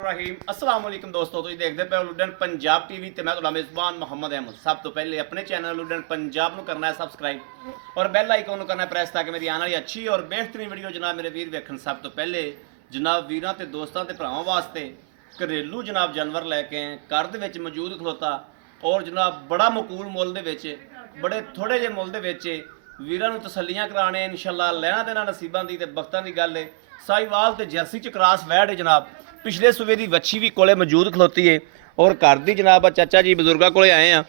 रहीम अस्सलाम वालेकुम दोस्तों, ਤੁਸੀਂ ਦੇਖਦੇ ਪਏ ਹੋ ਲੁੱਡਨ ਪੰਜਾਬ ਟੀਵੀ ਤੇ ਮੈਂ ਤੁਹਾਡਾ ਮੇਜ਼ਬਾਨ ਮੁਹੰਮਦ ਅਹਿਮਦ। ਸਭ ਤੋਂ ਪਹਿਲੇ ਆਪਣੇ ਚੈਨਲ ਲੁੱਡਨ ਪੰਜਾਬ ਨੂੰ ਕਰਨਾ ਹੈ ਸਬਸਕ੍ਰਾਈਬ ਔਰ ਬੈਲ ਆਈਕਨ ਨੂੰ ਕਰਨਾ ਹੈ ਪ੍ਰੈਸ ਤਾਂ ਕਿ ਮੇਰੀ ਆਉਣ ਵਾਲੀ ਅੱਛੀ ਔਰ ਬਿਹਤਰੀਨ ਵੀਡੀਓ ਜਨਾਬ ਮੇਰੇ ਵੀਰ ਵੇਖਣ। ਸਭ ਤੋਂ ਪਹਿਲੇ ਜਨਾਬ ਵੀਰਾਂ ਤੇ ਦੋਸਤਾਂ ਤੇ ਭਰਾਵਾਂ ਵਾਸਤੇ ਘਰੇਲੂ ਜਨਾਬ ਜਾਨਵਰ ਲੈ ਕੇ ਆਏ, ਘਰ ਦੇ ਵਿੱਚ ਮੌਜੂਦ ਖਲੋਤਾ ਔਰ ਜਨਾਬ ਬੜਾ ਮਕੂਲ ਮੁੱਲ ਦੇ ਵਿੱਚ, ਬੜੇ ਥੋੜੇ ਜਿਹੇ ਮੁੱਲ ਦੇ ਵਿੱਚ ਵੀਰਾਂ ਨੂੰ ਤਸੱਲੀਆਂ ਕਰਾਣੇ ਇਨਸ਼ਾਅੱਲਾ। ਲੈਣਾ ਦੇਣਾ ਨਸੀਬਾਂ ਦੀ ਤੇ ਬਖਤਾਂ ਦੀ ਗੱਲ ਹੈ। ਸਾਈਵਾਲ ਤੇ ਜਰਸੀ ਚ ਕਰਾਸ ਵੈੜ ਹੈ ਜਨਾਬ। पिछले सूबे की वच्छी भी कोले मौजूद खलोती है और घर की जनाब चाचा जी बजुर्गों को आए हैं।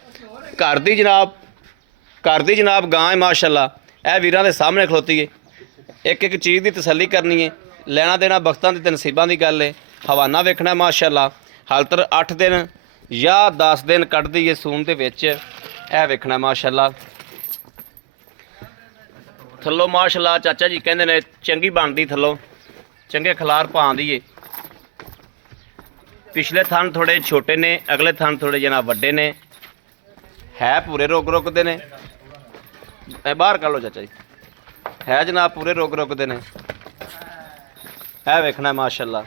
घर की जनाब गां है माशाल्लाह। यह वीरां दे सामने खलोती है। एक एक चीज़ की तसल्ली करनी है। लेना देना बख्तां दी ते नसीबां दी गल है। हवाना वेखना माशाल्लाह। हाल तक 8 दिन या 10 दिन कटदी है सून दे विच। यह वेखना माशाल्लाह। थल्लों माशाल्लाह चाचा जी कहंदे ने चंगी बनदी, थल्लों चंगे खिलार पाउंदी है। पिछले थन थोड़े छोटे ने, अगले थन थोड़े जनाब वड्डे ने, है पूरे रोक रोकते ने। बाहर कर लो चाचा जी, है जनाब पूरे रोक रोकते ने। है वेखना माशाल्लाह।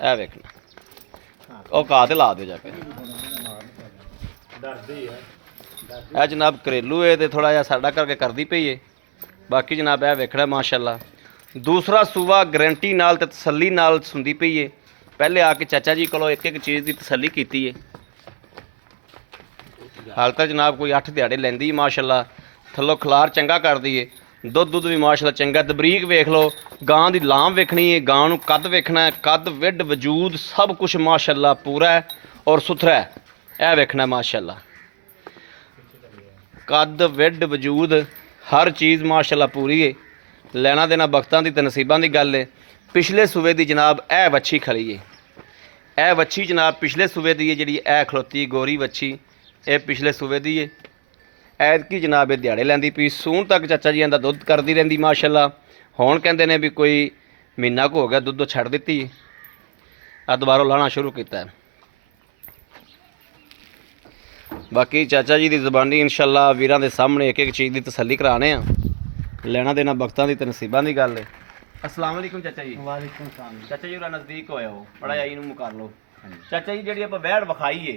है वेखना ओ घा ते ला दो जाके। है जनाब घरेलू है तो थोड़ा जिहा साडा करके करदी पई है। बाकी जनाब है वेखना माशाल्लाह। दूसरा सूबा गारंटी नाल ते तसल्ली नाल सुनदी पई है। पहले आके चाचा जी को एक एक चीज़ की तसल्ली की है। हाल तक जनाब कोई 8 दिहाड़े लैंदी माशाल्लाह। थल्लों खलार चंगा कर दी है। दुध भी माशाल्लाह चंगा। तबरीक वेख लो, गां दी लाम वेखनी है, गां नूं कद वेखना है, कद विड वजूद सब कुछ माशाल्लाह पूरा है और सुथरा है। यह वेखना माशाल्लाह। कद विड वजूद हर चीज़ माशाल्लाह पूरी है। लेना देना बख्तां दी ते नसीबां दी गल है। पिछले सूबे की जनाब ए वच्छी खड़ी है। ए वच्छी जनाब पिछले सूबे की है जी। ए खलोती गोरी वच्छी ये पिछले सूबे की है। ऐतकी जनाब ये दिहाड़े लैंदी पई। सून तक चाचा जी इहदा दुध करती रहिंदी माशाल्लाह। हुण कहंदे ने भी कोई महीना को हो गया दुध छड़ दित्ती है। आ दोबारा लाना शुरू किया है। बाकी चाचा जी की ज़बानी इंशाअल्लाह वीरां दे सामने एक एक चीज़ की तसल्ली कराने आ। लेना देना बख्तां दी ते नसीबां दी गल है। अस्सलाम वालेकुम चाचा जी। वालेकुम सलाम। चाचा जी नज़दीक होया हो बड़ा आई नूं मुकार लो। चाचा जी जी ਆਪਾਂ ਵਹਿੜ ਵਿਖਾਈ ਏ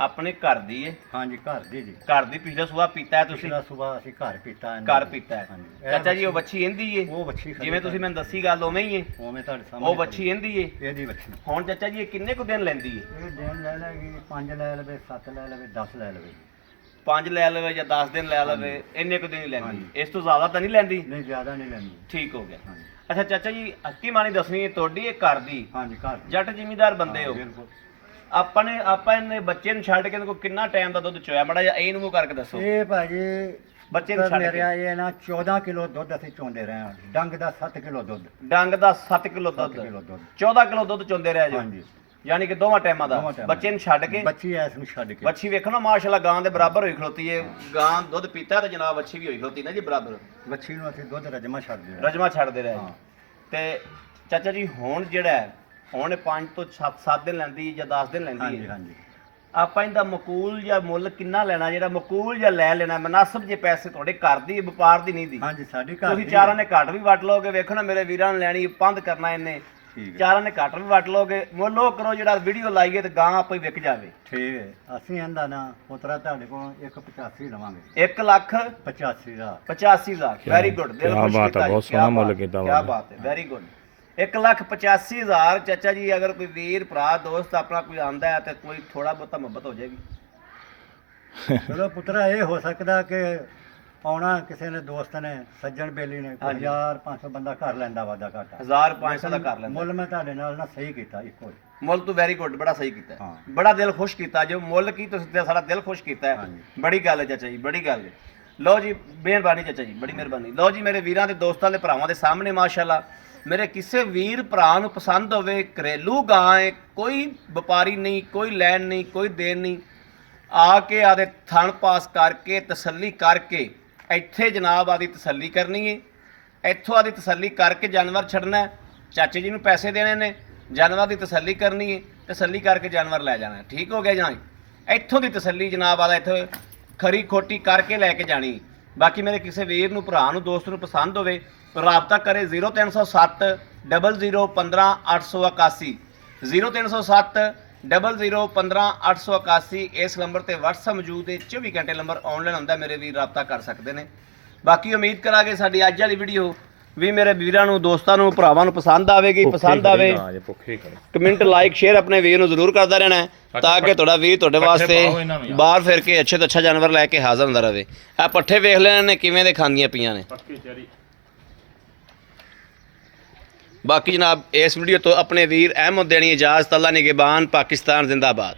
ਆਪਣੇ ਘਰ ਦੀ ਏ। ਹਾਂਜੀ ਘਰ ਦੀ ਜੀ। ਘਰ ਦੀ ਪਿਛਲਾ ਸੁਬਾ ਪੀਤਾ ਹੈ ਤੁਸੀਂ? ਪਿਛਲਾ ਸੁਬਾ ਅਸੀਂ ਘਰ ਪੀਤਾ ਹੈ। ਘਰ ਪੀਤਾ ਹੈ ਚਾਚਾ ਜੀ। ਉਹ ਵੱਛੀ ਇਹਦੀ ਏ? ਉਹ ਵੱਛੀ ਜਿਵੇਂ ਤੁਸੀਂ ਮੈਨੂੰ ਦੱਸੀ ਗੱਲ ਉਵੇਂ ਹੀ ਏ? ਉਵੇਂ ਤੁਹਾਡੇ ਸਾਹਮਣੇ ਉਹ ਵੱਛੀ ਇਹਦੀ ਏ? ਇਹਦੀ ਵੱਛੀ। ਹੁਣ ਚਾਚਾ ਜੀ ਇਹ ਕਿੰਨੇ ਕੁ ਦਿਨ ਲੈਂਦੀ ਏ? ਇਹ ਦਿਨ ਲੈ ਲੈਗੀ 5 ਲੈ ਲਵੇ, 7 ਲੈ ਲਵੇ, 10 ਲੈ ਲਵੇ। 5 ਲੈ ਲਵੇ ਜਾਂ 10 ਦਿਨ ਲੈ ਲਵੇ, ਇੰਨੇ ਕੁ ਦਿਨ ਹੀ ਲੈਂਦੀ। ਇਸ ਤੋਂ ਜ਼ਿਆਦਾ ਤਾਂ ਨਹੀਂ ਲੈਂਦੀ? ਨਹੀਂ ਜ਼ਿਆਦਾ ਨਹੀਂ ਲੈਂਦੀ। ਠੀਕ ਹੋ ਗਿਆ। ਅੱਛਾ ਚਾਚਾ ਜੀ ਹੱਕੀ ਮਾਣੀ ਦੱਸਣੀ ਹੈ ਤੁਹਾਡੀ ਇਹ ਘਰ ਦੀ? ਹਾਂਜੀ ਘਰ। ਜੱਟ ਜ਼ਿਮੀਂਦਾਰ ਬੰਦੇ ਹੋ। ਆਪਾਂ ਇਹਨੇ ਬੱਚੇ ਨੂੰ ਛੱਡ ਕੇ ਕੋ ਕਿੰਨਾ ਟਾਈਮ ਦਾ ਦੁੱਧ ਚੋਇਆ? ਮਾੜਾ ਜਿਹਾ ਇਹਨੂੰ ਮੂੰਹ ਕਰਕੇ ਦੱਸੋ। ਇਹ ਭਾਜੀ ਬੱਚੇ ਨੂੰ ਛੱਡ ਕੇ ਇਹ ਨਾ 14 ਕਿਲੋ ਦੁੱਧ ਅਸੀਂ ਚੋਂਦੇ ਰਹੇ ਹਾਂ। ਡੰਗ ਦਾ 7 ਕਿਲੋ ਦੁੱਧ। ਡੰਗ ਦਾ 7 ਕਿਲੋ ਦੁੱਧ। 14 ਕਿਲੋ ਦੁੱਧ ਚੋਂਦੇ ਰਹੇ ਜੀ? ਹਾਂਜੀ। ਯਾਨੀ ਕਿ ਦੋਵਾਂ ਟਾਈਮਾਂ ਦਾ ਬੱਚੇ ਨੂੰ ਛੱਡ ਕੇ? ਬੱਚੀ ਐਸ ਨੂੰ ਛੱਡ ਕੇ। ਬੱਚੀ ਵੇਖੋ ਮਾਸ਼ਾਅੱਲਾ ਗਾਂ ਦੇ ਬਰਾਬਰ ਹੋਈ ਖਲੋਤੀ ਹੈ। ਗਾਂ ਦੁੱਧ ਪੀਤਾ ਤੇ ਜਨਾਬ ਬੱਚੀ ਵੀ ਹੋਈ ਖਲੋਤੀ ਨਾ ਜੀ ਬਰਾਬਰ। ਬੱਚੀ ਨੂੰ ਅਸੀਂ ਦੁੱਧ ਰਜਮਾ ਛੱਡਦੇ ਰਹੇ। ਰਜਮਾ ਛੱਡਦੇ ਰਹੇ ਤੇ ਚਾਚਾ ਜੀ ਹੁਣ ਜਿਹੜਾ ਹੁਣ 5 ਤੋਂ 7 ਦਿਨ ਲੈਂਦੀ ਜਾਂ 10 ਦਿਨ ਲੈਂਦੀ ਹੈ? ਹਾਂਜੀ। ਆਪਾਂ ਇਹਦਾ ਮਕੂਲ ਜਾਂ ਮੁੱਲ ਕਿੰਨਾ ਲੈਣਾ? ਜਿਹੜਾ ਮਕੂਲ ਜਾਂ ਲੈ ਲੈਣਾ ਮਨਾਸਬ ਜੇ ਪੈਸੇ ਤੁਹਾਡੇ ਘਰ ਦੀ ਵਪਾਰ ਦੀ ਨਹੀਂ ਦੀ? ਹਾਂਜੀ ਸਾਡੀ ਘਰ ਤੁਸੀਂ ਚਾਰਾਂ ਨੇ ਘੱਟ ਵੀ ਵਟ ਲਓਗੇ। ਵੇਖੋ ਨਾ ਮੇਰੇ ਵੀਰਾਂ ਨੇ ਲੈਣੀ ਪੰਧ ਕਰਨਾ ਇਹਨੇ। ਚਾਰਾਂ ਨੇ ਘੱਟ ਵੀ ਵਟ ਲਓਗੇ। ਮੁੱਲ ਉਹ ਕਰੋ ਜਿਹੜਾ ਵੀਡੀਓ ਲਾਈਏ ਤੇ ਗਾਂ ਆਪੇ ਵਿਕ ਜਾਵੇ। ਠੀਕ ਹੈ। ਅਸੀਂ ਇਹਦਾ ਨਾ ਪੁੱਤਰਾ ਤੁਹਾਡੇ ਕੋਲ 185 ਲਵਾਂਗੇ। 1 ਲੱਖ 85 ਦਾ। 85 ਦਾ। Very good. ਦਿਲ ਖੁਸ਼ ਕੀਤਾ। ਬਹੁਤ ਸੋਹਣਾ ਮੁੱਲ ਕੀਤਾ। ਕੀ ਬਾਤ ਹੈ। Very good. 1,85,000 ਚਾਚਾ ਜੀ। ਅਗਰ ਕੋਈ ਵੀਰ ਭਰਾ ਦੋਸਤ ਆਪਣਾ ਕੋਈ ਆਂਦਾ ਹੈ ਤੇ ਕੋਈ ਥੋੜਾ ਬਹੁਤਾ ਮੁਹੱਬਤ ਹੋ ਜਾਏਗੀ। ਚਲੋ ਪੁੱਤਰਾ ਇਹ ਹੋ ਸਕਦਾ ਕਿ ਆਉਣਾ ਕਿਸੇ ਨੇ ਦੋਸਤ ਨੇ ਸੱਜਣ ਬੇਲੀ ਨੇ 1500 ਬੰਦਾ ਕਰ ਲੈਂਦਾ ਵਾਦਾ ਘਾਟਾ। 1500 ਦਾ ਕਰ ਲੈਂਦਾ। ਮੁੱਲ ਮੈਂ ਤੁਹਾਡੇ ਨਾਲ ਨਾ ਸਹੀ ਕੀਤਾ ਇੱਕੋ ਹੀ ਮੁੱਲ ਤੂੰ ਵੈਰੀ ਗੁੱਡ ਬੜਾ ਸਹੀ ਕੀਤਾ। ਹਾਂ। ਬੜਾ ਦਿਲ ਖੁਸ਼ ਕੀਤਾ। ਜੋ ਮੁੱਲ ਕੀ ਤੁਸੀਂ ਤੇ ਸਾਡਾ ਦਿਲ ਖੁਸ਼ ਕੀਤਾ ਹੈ। ਬੜੀ ਗੱਲ ਹੈ ਚਾਚਾ ਜੀ, ਬੜੀ ਗੱਲ ਹੈ। ਲਓ ਜੀ ਮਿਹਰਬਾਨੀ ਚਾਚਾ ਜੀ, ਬੜੀ ਮਿਹਰਬਾਨੀ। ਲਓ ਜੀ ਮੇਰੇ ਵੀਰਾਂ ਦੇ ਦੋਸਤਾਂ ਦੇ ਭਰਾਵਾਂ ਦੇ ਸਾਹਮਣੇ ਮਾਸ਼ਾਅੱਲਾ ਮੇਰੇ ਕਿਸੇ ਵੀਰ ਭਰਾ ਨੂੰ ਪਸੰਦ ਹੋਵੇ ਘਰੇਲੂ ਗਾਂ ਹੈ, ਕੋਈ ਵਪਾਰੀ ਨਹੀਂ, ਕੋਈ ਲੈਣ ਨਹੀਂ, ਕੋਈ ਦੇਣ ਨਹੀਂ, ਆ ਕੇ ਆਦੇ ਥਣ ਪਾਸ ਕਰਕੇ ਤਸੱਲੀ ਕਰਕੇ ਇੱਥੇ ਜਨਾਬ ਆਦੀ ਤਸੱਲੀ ਕਰਨੀ ਹੈ। ਇੱਥੋਂ ਆਦੀ ਤਸੱਲੀ ਕਰਕੇ ਜਾਨਵਰ ਛੱਡਣਾ। ਚਾਚੇ ਜੀ ਨੂੰ ਪੈਸੇ ਦੇਣੇ ਨੇ, ਜਾਨਵਰ ਦੀ ਤਸੱਲੀ ਕਰਨੀ ਹੈ, ਤਸੱਲੀ ਕਰਕੇ ਜਾਨਵਰ ਲੈ ਜਾਣਾ। ਠੀਕ ਹੋ ਗਿਆ ਜਨਾਬ? ਇੱਥੋਂ ਦੀ ਤਸੱਲੀ ਜਨਾਬ ਆਦਾ ਇੱਥੇ ਖਰੀ ਖੋਟੀ ਕਰਕੇ ਲੈ ਕੇ ਜਾਣੀ। ਬਾਕੀ ਮੇਰੇ ਕਿਸੇ ਵੀਰ ਨੂੰ ਭਰਾ ਨੂੰ ਦੋਸਤ ਨੂੰ ਪਸੰਦ ਹੋਵੇ ਰਾਬਤਾ करे 0307 0015 881 0307 0015 ਇਸ ਨੰਬਰ ਤੇ WhatsApp ਮੌਜੂਦ ਹੈ। 24 ਘੰਟੇ ਨੰਬਰ ਆਨਲਾਈਨ ਹੁੰਦਾ, ਮੇਰੇ ਵੀਰ ਰਾਬਤਾ ਕਰ ਸਕਦੇ ਨੇ। ਬਾਕੀ ਉਮੀਦ ਕਰਾਂਗੇ ਸਾਡੀ ਅੱਜ ਵਾਲੀ ਵੀਡੀਓ ਵੀ ਮੇਰੇ ਵੀਰਾਂ ਨੂੰ, ਦੋਸਤਾਂ ਨੂੰ, ਭਰਾਵਾਂ ਨੂੰ ਪਸੰਦ ਆਵੇਗੀ। ਪਸੰਦ ਆਵੇ ਕਮੈਂਟ, ਲਾਈਕ, ਸ਼ੇਅਰ ਆਪਣੇ ਵੀਰ ਨੂੰ ਜ਼ਰੂਰ ਕਰਦਾ ਰਹਿਣਾ ਤਾਂ ਕਿ ਤੁਹਾਡਾ ਵੀਰ ਤੁਹਾਡੇ ਵਾਸਤੇ ਬਾਹਰ ਫਿਰ ਕੇ ਅੱਛੇ ਤੋਂ ਅੱਛਾ ਜਾਨਵਰ ਲੈ ਕੇ ਹਾਜ਼ਰ ਹੁੰਦਾ ਰਹੇ। ਆ ਪੱਠੇ ਵੇਖ ਲੈਣੇ ਨੇ ਕਿਵੇਂ ਦੇ ਖਾਂਦੀਆਂ ਪਈਆਂ ਨੇ। ਬਾਕੀ ਜਨਾਬ ਇਸ ਵੀਡੀਓ ਤੋਂ ਆਪਣੇ ਵੀਰ ਅਹਿਮਦ ਦੇਣੀ ਇਜਾਜ਼ਤ। ਅੱਲਾ ਨਿਗਹਿਬਾਨ। ਪਾਕਿਸਤਾਨ ਜ਼ਿੰਦਾਬਾਦ।